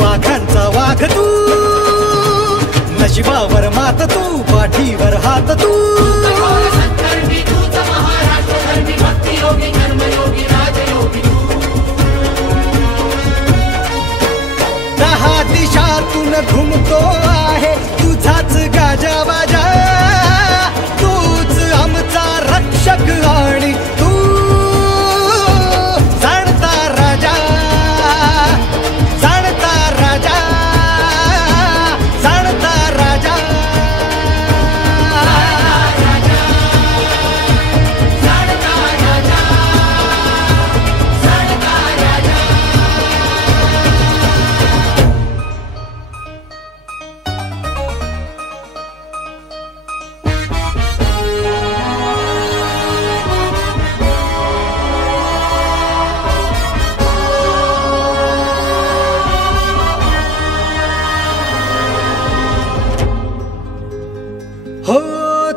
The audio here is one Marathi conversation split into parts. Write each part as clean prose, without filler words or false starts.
वाघांचा वाघ तू, नशिबावर मात तू, पाठीवर हात तू, दहा दिशातून घुमतो आहे तुझाच गाजा बाजा, तूच आमचा रक्षक आणि तू जाणता राजा, जाणता राजा, जाणता राजा, हो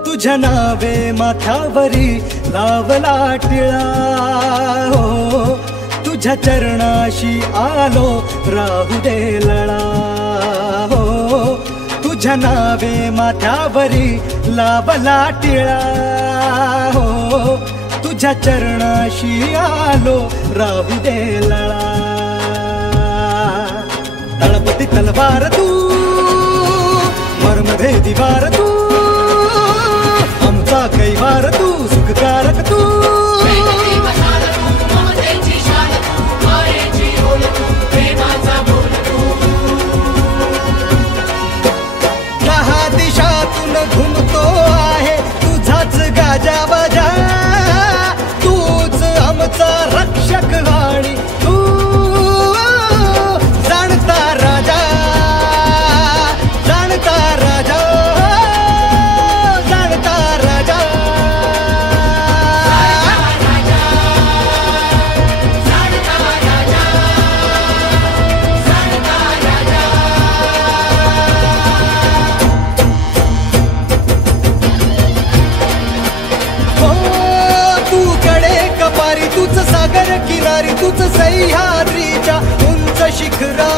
तुझ्या नावे माथ्यावरी लावला टिळा, हो तुझ्या चरणाशी आलो राहू दे लळा, हो तुझ्या नावे माथ्यावरी लावला टिळा, हो तुझ्या चरणाशी आलो राहू दे लळा, तळपती तलवार तू, मर्मभेदी वार तू, आमचा कैवार तू, सुखकारक तू, दहा दिशातून घुमतो आहे तुझाच गाजा बाजा, तूच आमचा रक्षक आणि तू जाणता राजा, जाणता राजा, जाणता राजा, हो तू कडे कपारी, तूच सागर किनारी, तूच सह्याद्रीच्या उंच शिखरा,